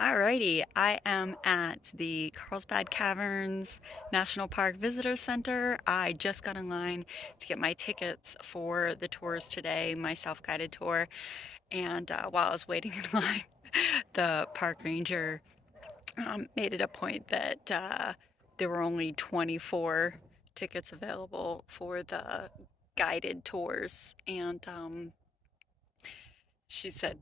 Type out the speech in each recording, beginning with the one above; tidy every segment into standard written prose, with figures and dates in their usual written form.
Alrighty, I am at the Carlsbad Caverns National Park Visitor Center. I just got in line to get my tickets for the tours today, my self-guided tour. And while I was waiting in line, the park ranger made it a point that there were only 24 tickets available for the guided tours. And she said,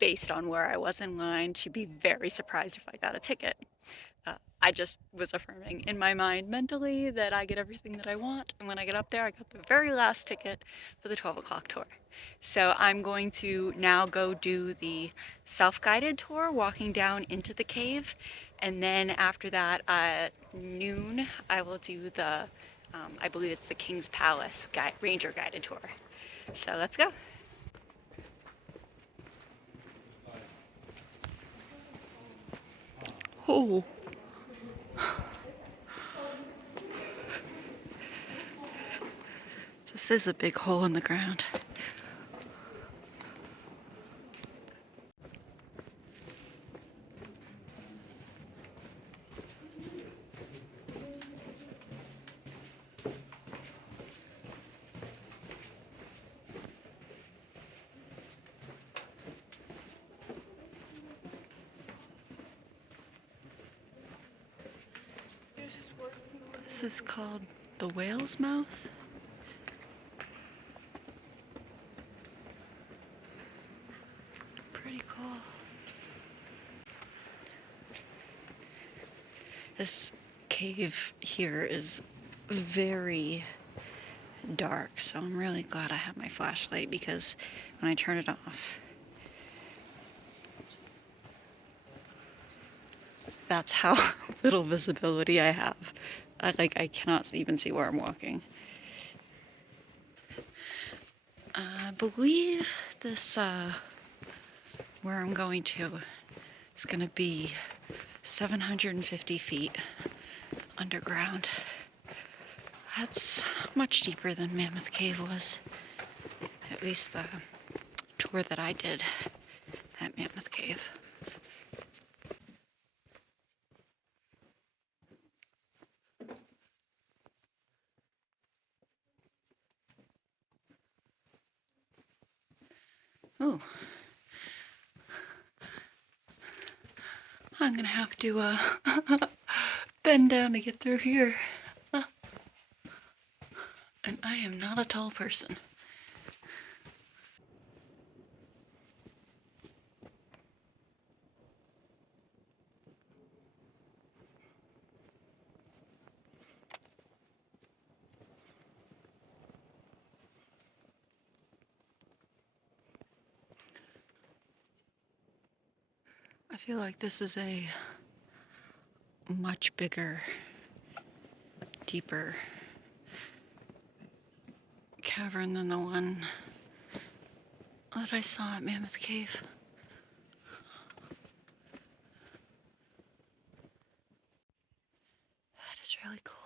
based on where I was in line, she'd be very surprised if I got a ticket. I just was affirming in my mind mentally that I get everything that I want, and when I get up there, I got the very last ticket for the 12 o'clock tour. So I'm going to now go do the self-guided tour, walking down into the cave, and then after that, at noon, I will do the, I believe it's the King's Palace Ranger guided tour. So let's go. Oh. This is a big hole in the ground. This is called the whale's mouth. Pretty cool. This cave here is very dark, so I'm really glad I have my flashlight because when I turn it off, that's how little visibility I have. I cannot even see where I'm walking. I believe this, where I'm going to is gonna be 750 feet underground. That's much deeper than Mammoth Cave was. At least the tour that I did at Mammoth Cave. Oh. I'm gonna have to bend down to get through here. And I am not a tall person. I feel like this is a much bigger, deeper cavern than the one that I saw at Mammoth Cave. That is really cool.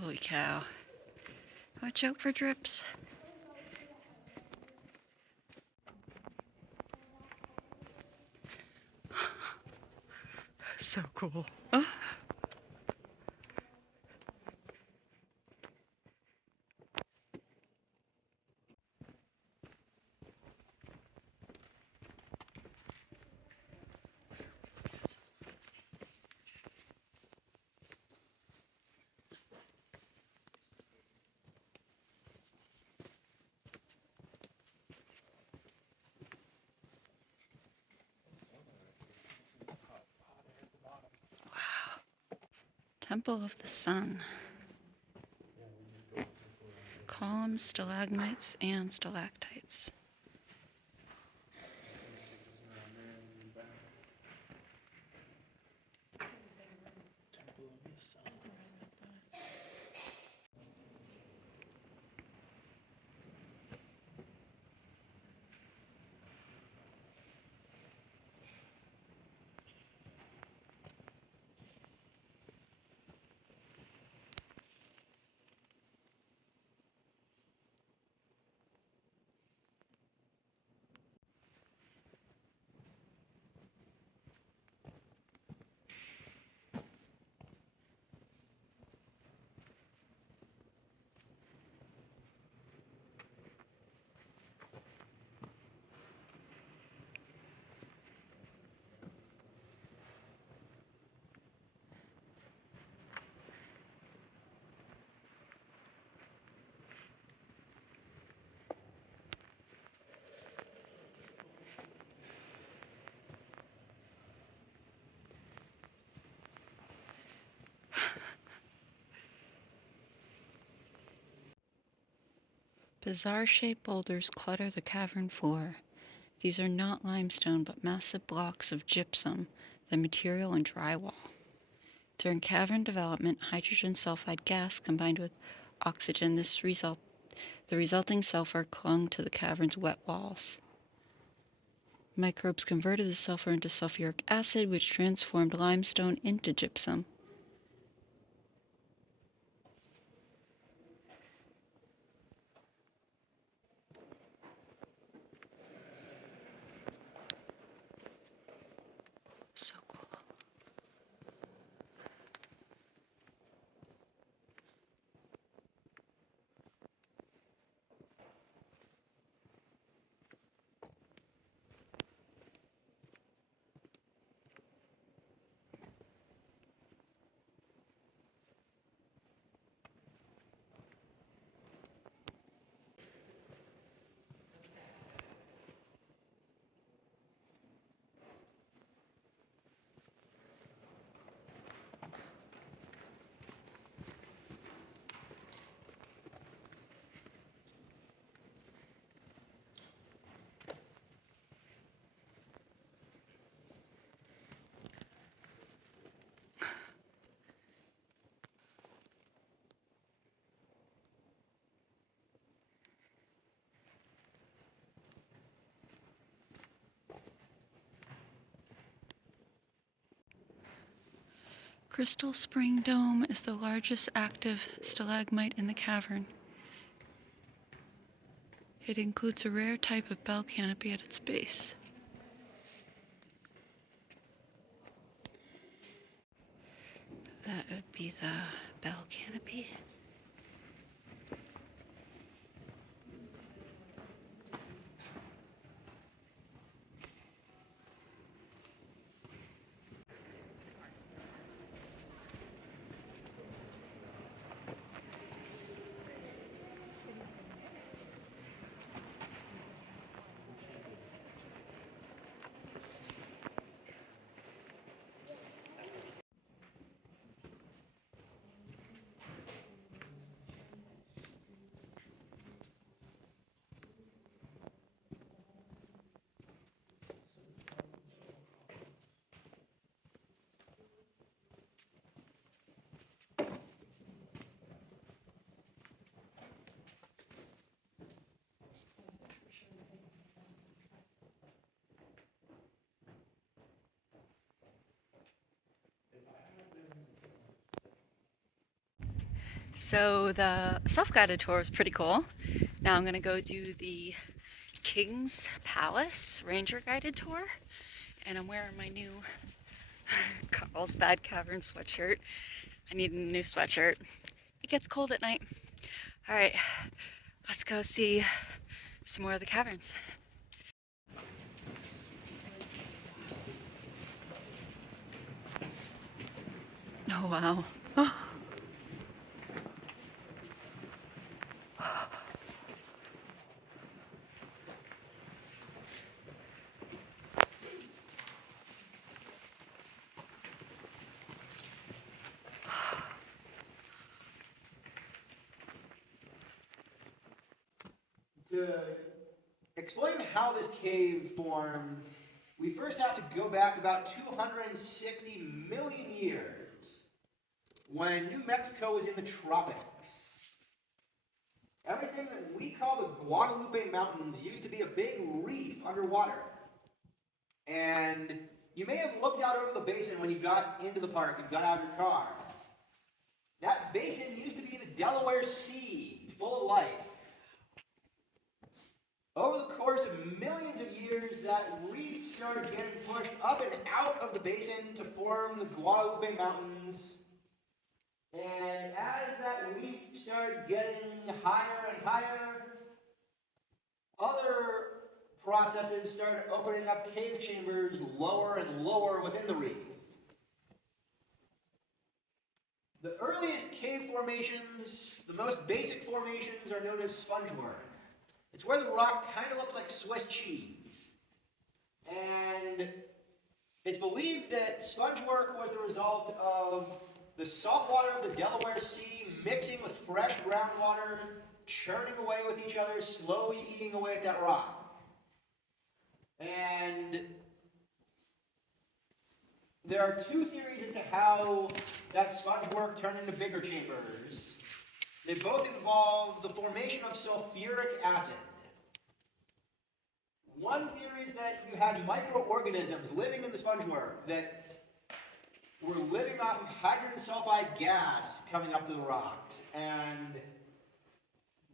Holy cow. Watch out for drips. So cool. Temple of the Sun. Columns, stalagmites, and stalactites. Bizarre-shaped boulders clutter the cavern floor. These are not limestone, but massive blocks of gypsum, the material in drywall. During cavern development, hydrogen sulfide gas combined with oxygen. The resulting sulfur clung to the cavern's wet walls. Microbes converted the sulfur into sulfuric acid, which transformed limestone into gypsum. So cool. Crystal Spring Dome is the largest active stalagmite in the cavern. It includes a rare type of bell canopy at its base. That would be the bell canopy. So the self-guided tour was pretty cool. Now I'm gonna go do the King's Palace Ranger guided tour, and I'm wearing my new Carlsbad Caverns sweatshirt. I need a new sweatshirt. It gets cold at night. All right, let's go see some more of the caverns. Oh wow. To explain how this cave formed, we first have to go back about 260 million years when New Mexico was in the tropics. Everything that we call the Guadalupe Mountains used to be a big reef underwater. And you may have looked out over the basin when you got into the park and got out of your car. That basin used to be the Delaware Sea, full of life. Over the course of millions of years, that reef started getting pushed up and out of the basin to form the Guadalupe Mountains. And as that reef started getting higher and higher, other processes started opening up cave chambers lower and lower within the reef. The earliest cave formations, the most basic formations, are known as sponge work. It's where the rock kind of looks like Swiss cheese. And it's believed that sponge work was the result of the salt water of the Delaware Sea mixing with fresh groundwater, churning away with each other, slowly eating away at that rock. And there are two theories as to how that sponge work turned into bigger chambers. They both involve the formation of sulfuric acid. One theory is that you had microorganisms living in the sponge work that were living off of hydrogen sulfide gas coming up to the rocks, and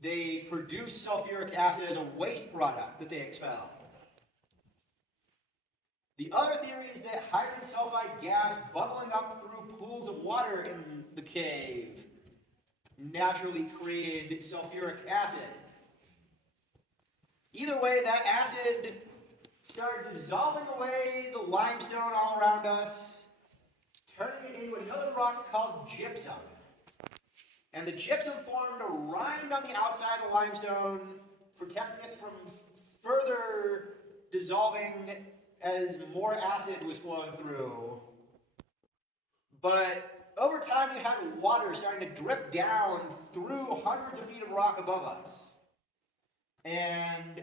they produced sulfuric acid as a waste product that they expelled. The other theory is that hydrogen sulfide gas bubbling up through pools of water in the cave naturally created sulfuric acid. Either way, that acid started dissolving away the limestone all around us, turning it into another rock called gypsum. And the gypsum formed a rind on the outside of the limestone, protecting it from further dissolving as more acid was flowing through. But over time, you had water starting to drip down through hundreds of feet of rock above us. And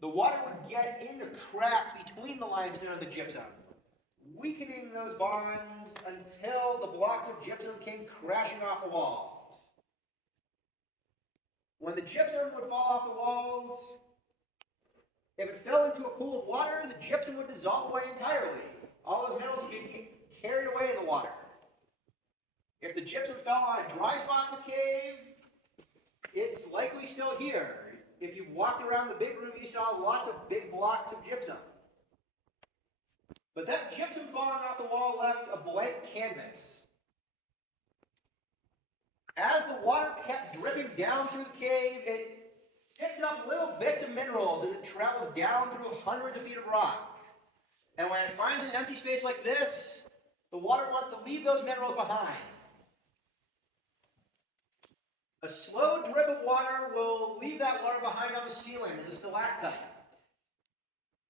the water would get into cracks between the limestone and the gypsum, weakening those bonds until the blocks of gypsum came crashing off the walls. When the gypsum would fall off the walls, if it fell into a pool of water, the gypsum would dissolve away entirely. All those minerals would get carried away in the water. If the gypsum fell on a dry spot in the cave, it's likely still here. If you walked around the big room, you saw lots of big blocks of gypsum. But that gypsum falling off the wall left a blank canvas. As the water kept dripping down through the cave, it picks up little bits of minerals as it travels down through hundreds of feet of rock. And when it finds an empty space like this, the water wants to leave those minerals behind. A slow drip of water will leave that water behind on the ceiling as a stalactite.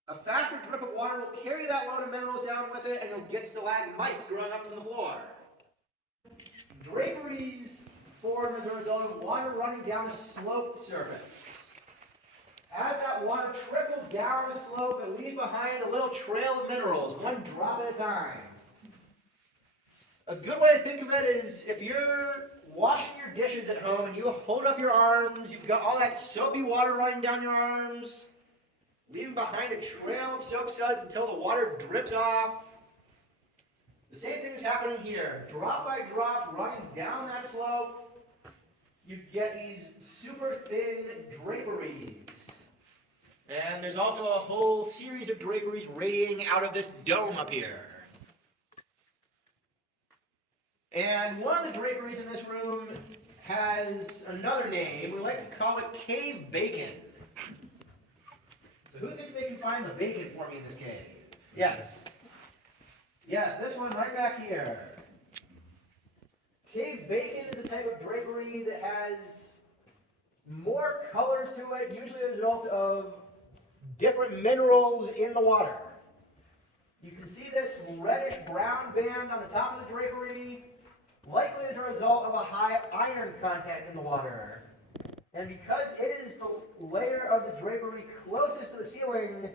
A faster drip of water will carry that load of minerals down with it, and you'll get stalagmites growing up from the floor. Draperies form as a result of water running down a sloped surface. As that water trickles down the slope, it leaves behind a little trail of minerals, one drop at a time. A good way to think of it is if you're washing your dishes at home and you hold up your arms, you've got all that soapy water running down your arms, leaving behind a trail of soap suds until the water drips off. The same thing is happening here. Drop by drop, running down that slope, you get these super thin draperies. And there's also a whole series of draperies radiating out of this dome up here. And one of the draperies in this room has another name. We like to call it cave bacon. So who thinks they can find the bacon for me in this cave? Yes. Yes, this one right back here. Cave bacon is a type of drapery that has more colors to it, usually as a result of different minerals in the water. You can see this reddish-brown band on the top of the drapery, likely as a result of a high iron content in the water. And because it is the layer of the drapery closest to the ceiling,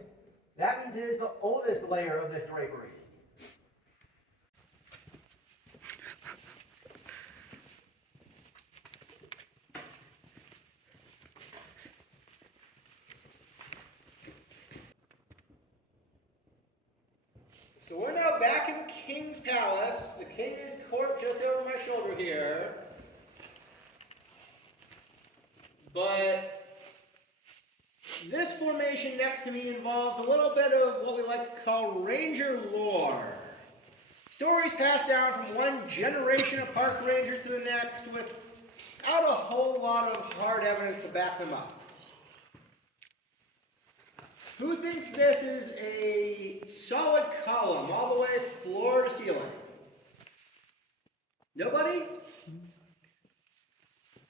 that means it is the oldest layer of this drapery. So we're now back in the king's palace, the king's court just over my shoulder here. But this formation next to me involves a little bit of what we like to call ranger lore. Stories passed down from one generation of park rangers to the next without a whole lot of hard evidence to back them up. Who thinks this is a solid column all the way floor to ceiling? Nobody?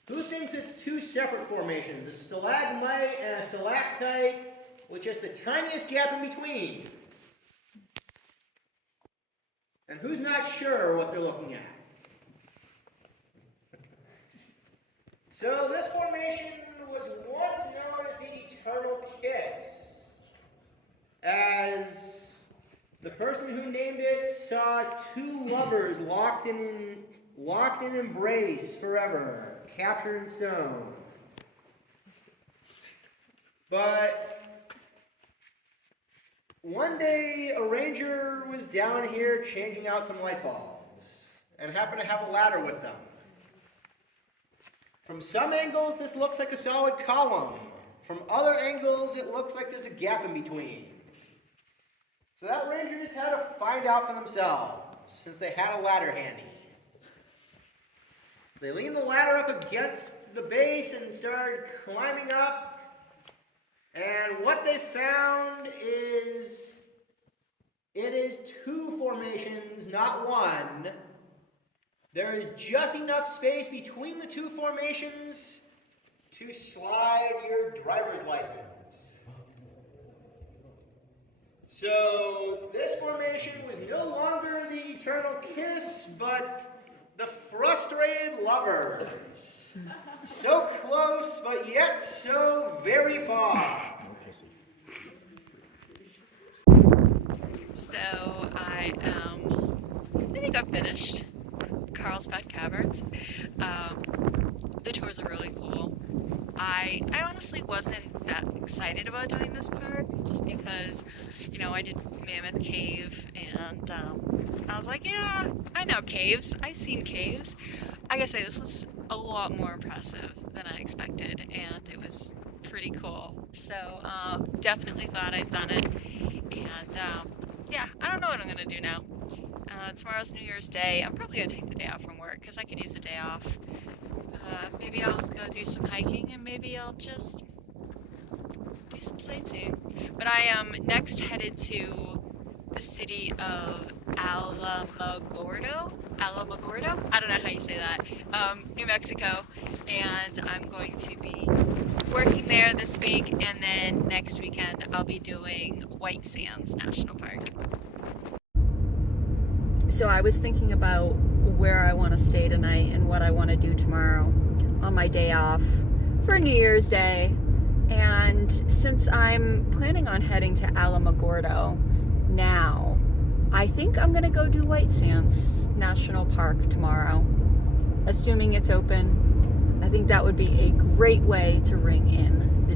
Who thinks it's two separate formations, a stalagmite and a stalactite, with just the tiniest gap in between? And who's not sure what they're looking at? So this formation was once known as the Eternal Kiss, as the person who named it saw two lovers locked in embrace forever, captured in stone. But one day a ranger was down here changing out some light bulbs and happened to have a ladder with them. From some angles this looks like a solid column. From other angles it looks like there's a gap in between. So that ranger just had to find out for themselves, since they had a ladder handy. They leaned the ladder up against the base and started climbing up. And what they found is it is two formations, not one. There is just enough space between the two formations to slide your driver's license. So this formation was no longer the Eternal Kiss, but the frustrated lovers. So close, but yet so very far. So I think I'm finished. Carlsbad Caverns. The tours are really cool. I honestly wasn't that excited about doing this park just because, I did Mammoth Cave and I was like, yeah, I know caves. I've seen caves. I gotta say, this was a lot more impressive than I expected and it was pretty cool. So definitely glad I've done it. And yeah, I don't know what I'm gonna do now. Tomorrow's New Year's Day. I'm probably gonna take the day off from work because I could use a day off. Maybe I'll go do some hiking and maybe I'll just do some sightseeing. But I am next headed to the city of Alamogordo? I don't know how you say that. New Mexico. And I'm going to be working there this week, and then next weekend I'll be doing White Sands National Park. So I was thinking about where I want to stay tonight and what I want to do tomorrow on my day off for New Year's Day. And since I'm planning on heading to Alamogordo now, I think I'm going to go do White Sands National Park tomorrow, assuming it's open. I think that would be a great way to ring in the